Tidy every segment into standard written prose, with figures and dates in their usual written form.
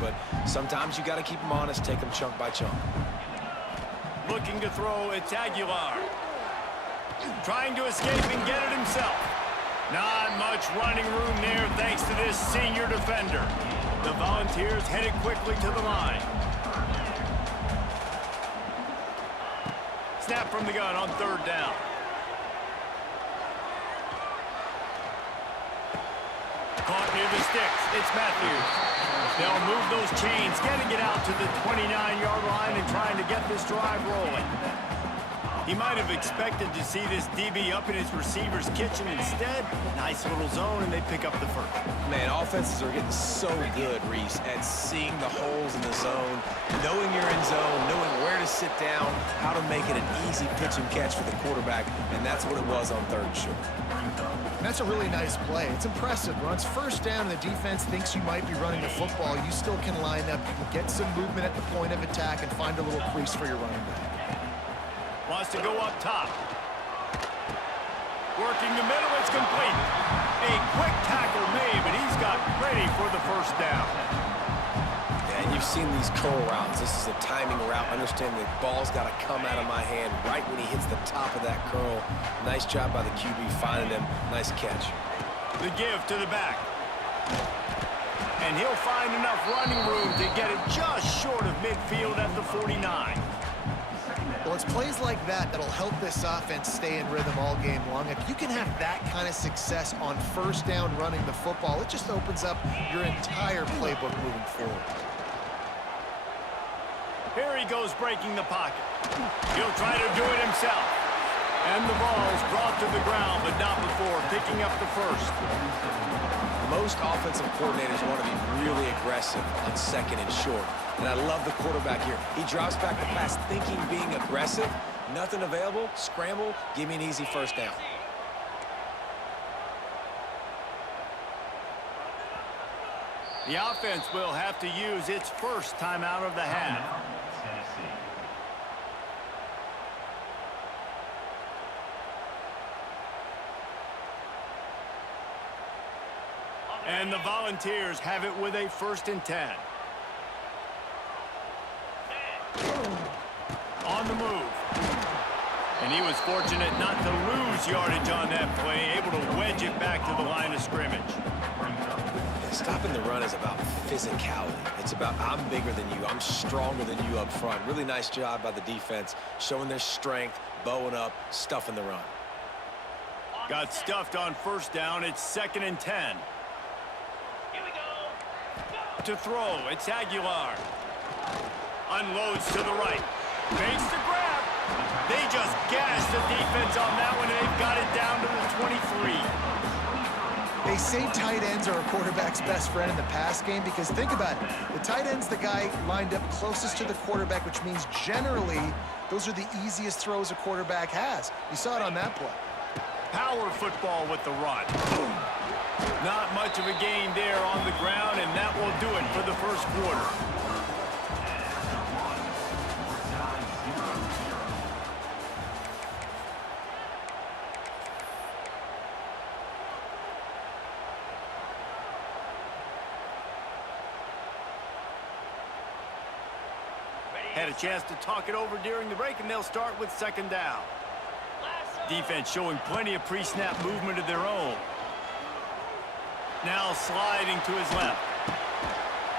but sometimes you got to keep them honest, take them chunk by chunk. Looking to throw, it's Aguilar. Trying to escape and get it himself. Not much running room there thanks to this senior defender. The Volunteers headed quickly to the line. Snap from the gun on 3rd down. Caught near the sticks. It's Matthews. They'll move those chains, getting it out to the 29-yard line and trying to get this drive rolling. He might have expected to see this DB up in his receiver's kitchen. Instead, nice little zone, and they pick up the first. Man, offenses are getting so good, Reese, at seeing the holes in the zone, knowing you're in zone, knowing where to sit down, how to make it an easy pitch and catch for the quarterback, and that's what it was on 3rd and short. That's a really nice play. It's impressive. When it's 1st down and the defense thinks you might be running the football, you still can line up, you can get some movement at the point of attack and find a little crease for your running back. Wants to go up top. Working the middle, it's complete. A quick tackle made, but he's got ready for the 1st down. Yeah, and you've seen these curl routes. This is a timing route. Understand the ball's got to come out of my hand right when he hits the top of that curl. Nice job by the QB finding him. Nice catch. The give to the back. And he'll find enough running room to get it just short of midfield at the 49. Well, it's plays like that that'll help this offense stay in rhythm all game long. If you can have that kind of success on 1st down running the football, it just opens up your entire playbook moving forward. Here he goes breaking the pocket. He'll try to do it himself. And the ball's brought to the ground, but not before picking up the 1st. Most offensive coordinators want to be really aggressive on 2nd and short. And I love the quarterback here. He drops back the pass thinking being aggressive. Nothing available. Scramble. Give me an easy 1st down. The offense will have to use its 1st timeout of the half. And the Volunteers have it with a 1st and 10. On the move. And he was fortunate not to lose yardage on that play, able to wedge it back to the line of scrimmage. Yeah, stopping the run is about physicality. It's about I'm bigger than you, I'm stronger than you up front. Really nice job by the defense, showing their strength, bowing up, stuffing the run. Got stuffed on 1st down. It's 2nd and 10. To throw, it's Aguilar. Unloads to the right. Makes the grab. They just gashed the defense on that one, and they've got it down to the 23. They say tight ends are a quarterback's best friend in the pass game because think about it. The tight end's the guy lined up closest to the quarterback, which means generally those are the easiest throws a quarterback has. You saw it on that play. Power football with the run. Not much of a gain there on the ground, and that will do it for the 1st quarter. Had a chance to talk it over during the break, and they'll start with 2nd down. Defense showing plenty of pre-snap movement of their own. Now sliding to his left.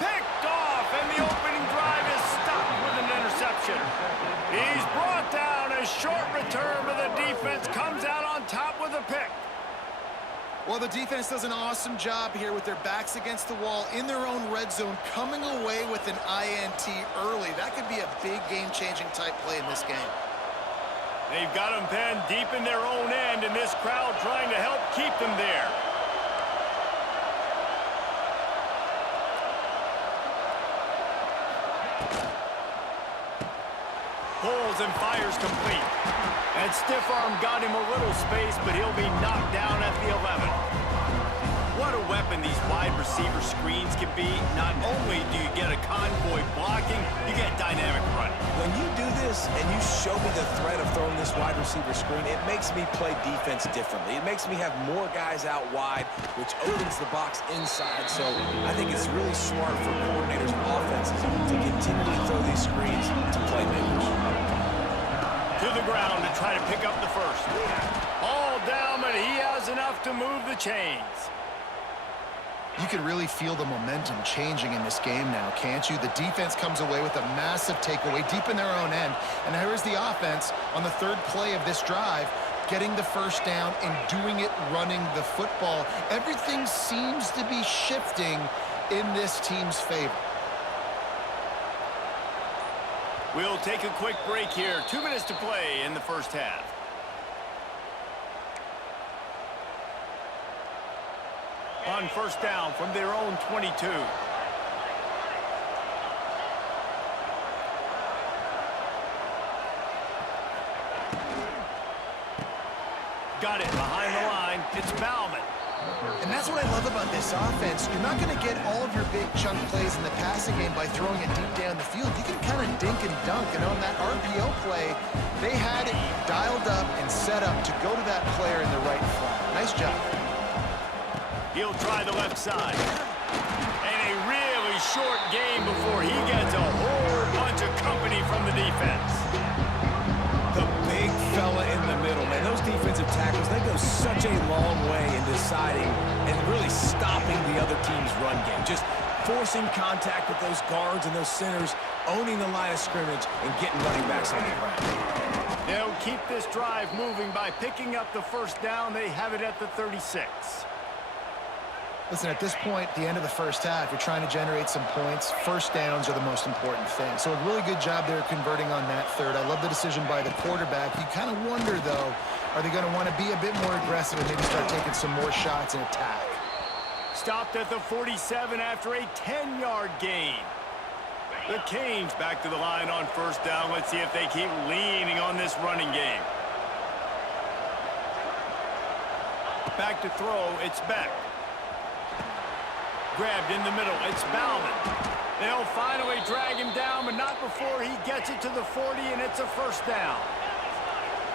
Picked off, and the opening drive is stopped with an interception. He's brought down. A short return, but the defense comes out on top with a pick. Well, the defense does an awesome job here with their backs against the wall in their own red zone, coming away with an INT early. That could be a big game-changing type play in this game. They've got them penned deep in their own end, and this crowd trying to help keep them there. Pulls and fires complete. And stiff arm got him a little space, but he'll be knocked down at the 11. What a weapon these wide receiver screens can be. Not only do you get a convoy blocking, you get dynamic running. When you do this and you show me the threat of throwing this wide receiver screen, it makes me play defense differently. It makes me have more guys out wide, which opens the box inside. So I think it's really smart for coordinators and defenses to continually throw these screens to playmakers. To the ground to try to pick up the first. All down, but he has enough to move the chains. You can really feel the momentum changing in this game now, can't you? The defense comes away with a massive takeaway deep in their own end. And here is the offense on the third play of this drive, getting the first down and doing it running the football. Everything seems to be shifting in this team's favor. We'll take a quick break here. 2 minutes to play in the first half. On first down from their own 22. Got it behind the line. It's Bauman. And that's what I love about this offense. You're not going to get all of your big chunk plays in the passing game by throwing it deep down the field. You can kind of dink and dunk. And on that RPO play, they had it dialed up and set up to go to that player in the right flat. Nice job. He'll try the left side. And a really short game before he gets a whole bunch of company from the defense. The big fella in the middle, man. Those defensive tackles, they go such a long way in deciding and really stopping the other team's run game. Just forcing contact with those guards and those centers, owning the line of scrimmage, and getting running backs on the ground. They'll keep this drive moving by picking up the first down. They have it at the 36. Listen, at this point, the end of the first half, you're trying to generate some points. First downs are the most important thing. So a really good job there converting on that third. I love the decision by the quarterback. You kind of wonder, though, are they going to want to be a bit more aggressive and maybe start taking some more shots and attack? Stopped at the 47 after a 10-yard gain. The Canes back to the line on first down. Let's see if they keep leaning on this running game. Back to throw, it's Beck. Grabbed in the middle, it's Bauman. They'll finally drag him down, but not before he gets it to the 40, and it's a first down.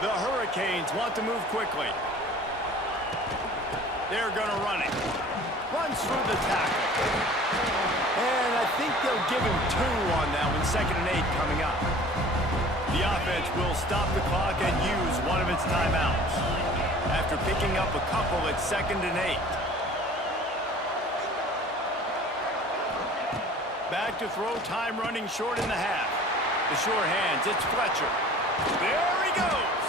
The Hurricanes want to move quickly. They're going to run it. Runs through the tackle. And I think they'll give him 2 on that one, 2nd and 8 coming up. The offense will stop the clock and use one of its timeouts. After picking up a couple, it's 2nd and 8. Back to throw, time running short in the half. The sure hands, it's Fletcher. There he goes.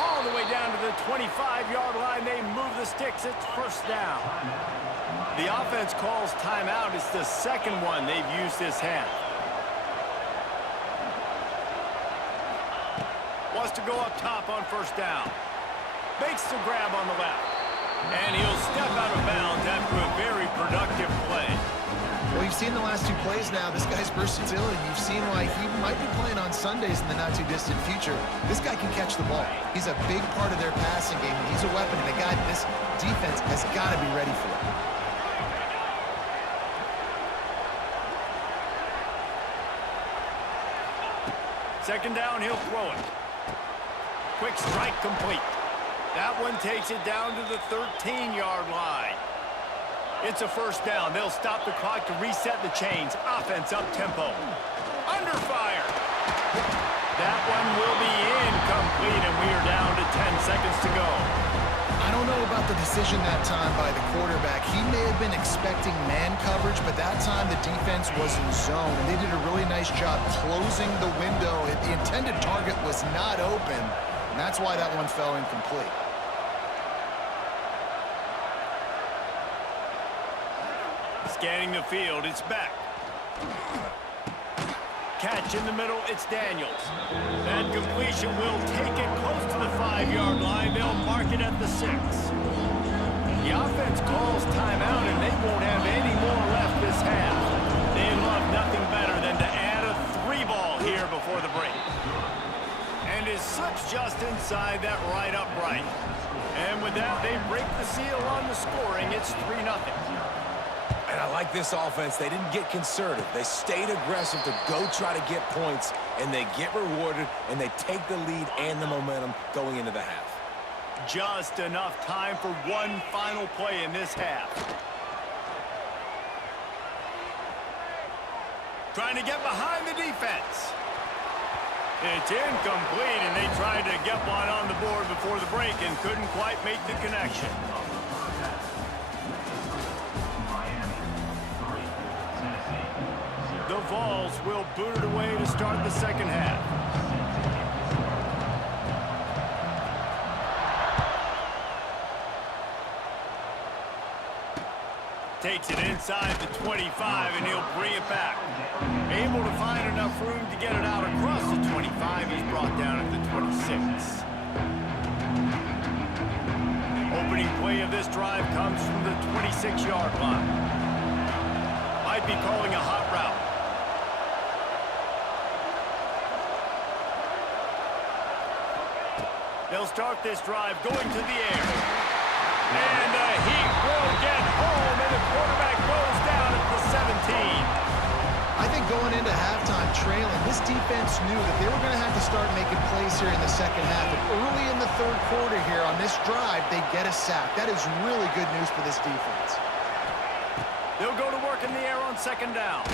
All the way down to the 25-yard line. They move the sticks. It's first down. The offense calls timeout. It's the second one they've used this half. Wants to go up top on first down. Makes the grab on the left. And he'll step out of bounds after a very productive play. Well, you've seen the last 2 plays now. This guy's versatility. You've seen why he might be playing on Sundays in the not-too-distant future. This guy can catch the ball. He's a big part of their passing game. He's a weapon, and a guy this defense has got to be ready for. Second down, he'll throw it. Quick strike complete. That one takes it down to the 13-yard line. It's a first down. They'll stop the clock to reset the chains. Offense up-tempo. Under fire. That one will be incomplete, and we are down to 10 seconds to go. I don't know about the decision that time by the quarterback. He may have been expecting man coverage, but that time the defense was in zone, and they did a really nice job closing the window. The intended target was not open, and that's why that one fell incomplete. Scanning the field, it's back. Catch in the middle, it's Daniels. That completion will take it close to the 5-yard line. They'll mark it at the 6. The offense calls timeout, and they won't have any more left this half. They love nothing better than to add a 3-ball here before the break. And it slips just inside that right upright. And with that, they break the seal on the scoring. It's 3-0. And I like this offense. They didn't get conservative. They stayed aggressive to go try to get points, and they get rewarded, and they take the lead and the momentum going into the half. Just enough time for one final play in this half. Trying to get behind the defense. It's incomplete, and they tried to get one on the board before the break and couldn't quite make the connection. The Vols will boot it away to start the second half. Takes it inside the 25, and he'll bring it back. Able to find enough room to get it out across the 25. He's brought down at the 26. Opening play of this drive comes from the 26-yard line. Might be calling a hot route. They'll start this drive going to the air. And he will get home, and the quarterback goes down at the 17. I think going into halftime trailing, this defense knew that they were going to have to start making plays here in the second half. And early in the third quarter here on this drive, they get a sack. That is really good news for this defense. They'll go to work in the air on second down.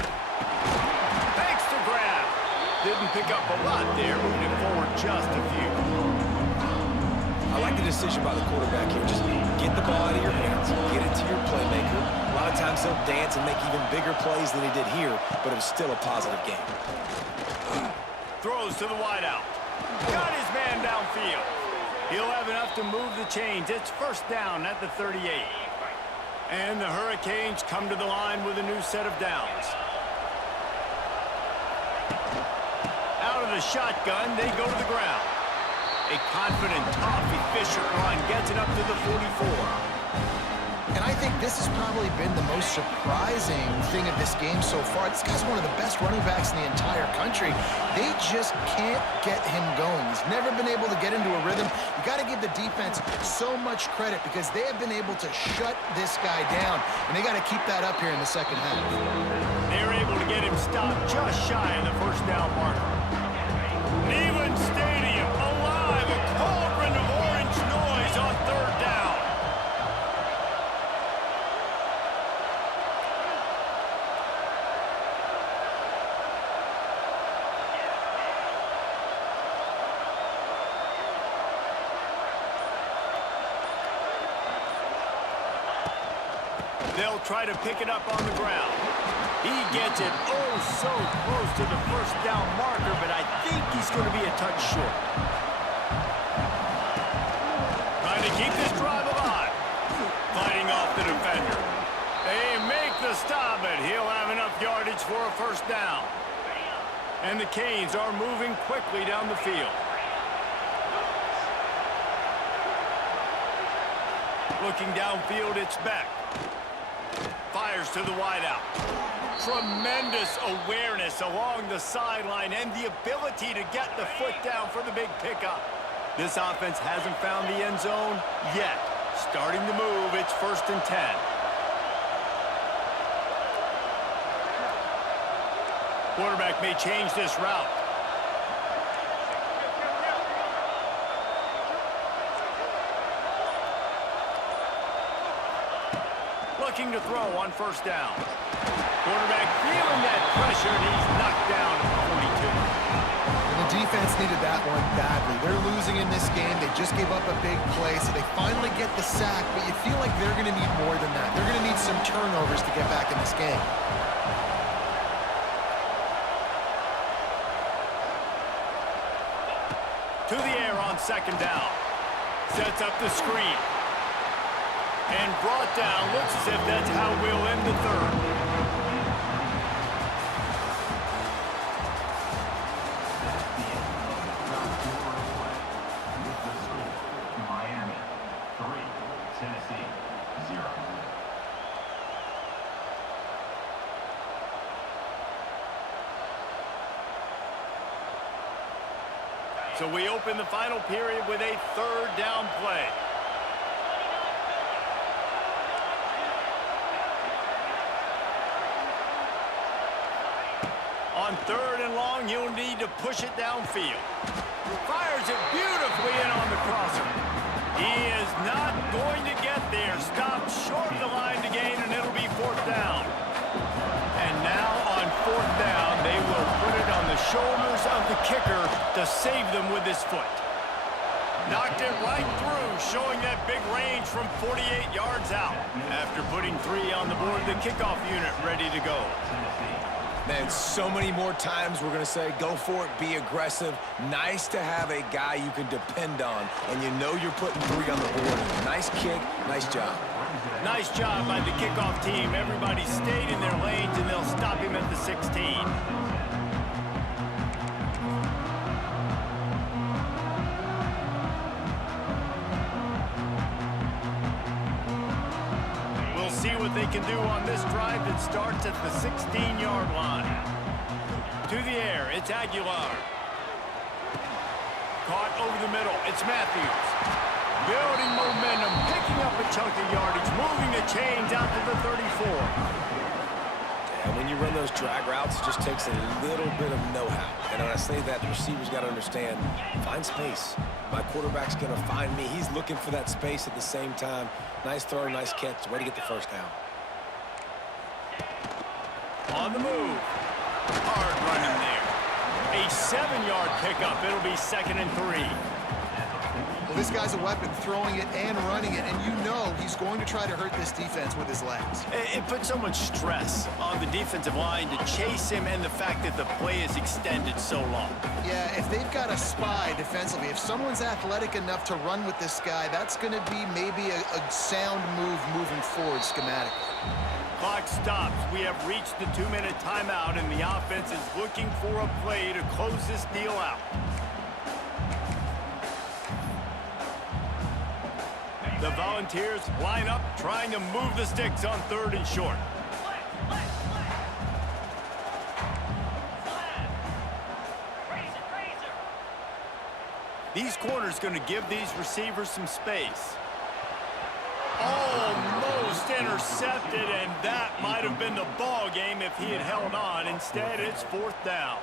Thanks to grab. Didn't pick up a lot there, moving it forward just a few. I like the decision by the quarterback here. Just get the ball out of your hands, get it to your playmaker. A lot of times they'll dance and make even bigger plays than he did here, but it was still a positive game. Throws to the wideout. Got his man downfield. He'll have enough to move the chains. It's first down at the 38. And the Hurricanes come to the line with a new set of downs. Out of the shotgun, they go to the ground. A confident, tough, efficient run gets it up to the 44. And I think this has probably been the most surprising thing of this game so far. This guy's one of the best running backs in the entire country. They just can't get him going. He's never been able to get into a rhythm. You got to give the defense so much credit because they have been able to shut this guy down, and they got to keep that up here in the second half. They're able to get him stopped just shy of the first down marker. Neyland Stadium alive, a cauldron of orange noise on third down. They'll try to pick it up on the ground. He gets it oh so close to the first down marker, but I think he's going to be a touch short. Trying to keep this drive alive. Fighting off the defender. They make the stop, but he'll have enough yardage for a first down. And the Canes are moving quickly down the field. Looking downfield, it's Beck. Fires to the wideout. Tremendous awareness along the sideline and the ability to get the foot down for the big pickup. This offense hasn't found the end zone yet. Starting to move, it's first and 10. Quarterback may change this route. Looking to throw on first down. Quarterback feeling that pressure, and he's knocked down at the 42. And the defense needed that one badly. They're losing in this game. They just gave up a big play, so they finally get the sack, but you feel like they're going to need more than that. They're going to need some turnovers to get back in this game. To the air on second down. Sets up the screen. And brought down. Looks as if that's how we'll end the third. So we open the final period with a third down play. On third and long, you'll need to push it downfield. Fires it beautifully in on the crosser. He is not going to get there. Stopped short of the line to gain, and it'll be fourth down. And now on fourth down, to save them with his foot. Knocked it right through, showing that big range from 48 yards out. After putting 3 on the board, the kickoff unit ready to go. Man, so many more times we're going to say, go for it, be aggressive. Nice to have a guy you can depend on, and you know you're putting 3 on the board. Nice kick, nice job. Nice job by the kickoff team. Everybody stayed in their lanes, and they'll stop him at the 16. See what they can do on this drive that starts at the 16-yard line. To the air, it's Aguilar. Caught over the middle, it's Matthews. Building momentum, picking up a chunk of yardage, moving the chains out to the 34. And when you run those drag routes, it just takes a little bit of know-how. And when I say that, the receiver's got to understand, find space. My quarterback's going to find me. He's looking for that space at the same time. Nice throw, nice catch. Way to get the first down. On the move. Hard running there. A 7-yard pickup. It'll be 2nd and 3. Well, this guy's a weapon, throwing it and running it, and you know he's going to try to hurt this defense with his legs. It puts so much stress on the defensive line to chase him, and the fact that the play is extended so long. Yeah, if they've got a spy defensively, if someone's athletic enough to run with this guy, that's going to be maybe a sound move moving forward schematically. Clock stops. We have reached the 2-minute timeout, and the offense is looking for a play to close this deal out. The Volunteers line up, trying to move the sticks on 3rd and short. These corners going to give these receivers some space. Almost intercepted, and that might have been the ball game if he had held on. Instead, it's 4th down.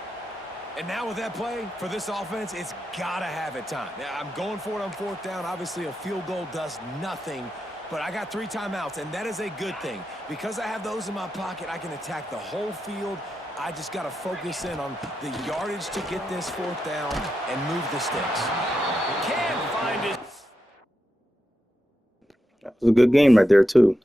And now with that play, for this offense, it's got to have it time. Yeah, I'm going for it on 4th down. Obviously, a field goal does nothing, but I got 3 timeouts, and that is a good thing. Because I have those in my pocket, I can attack the whole field. I just got to focus in on the yardage to get this 4th down and move the sticks. Can't find it. That was a good game right there, too.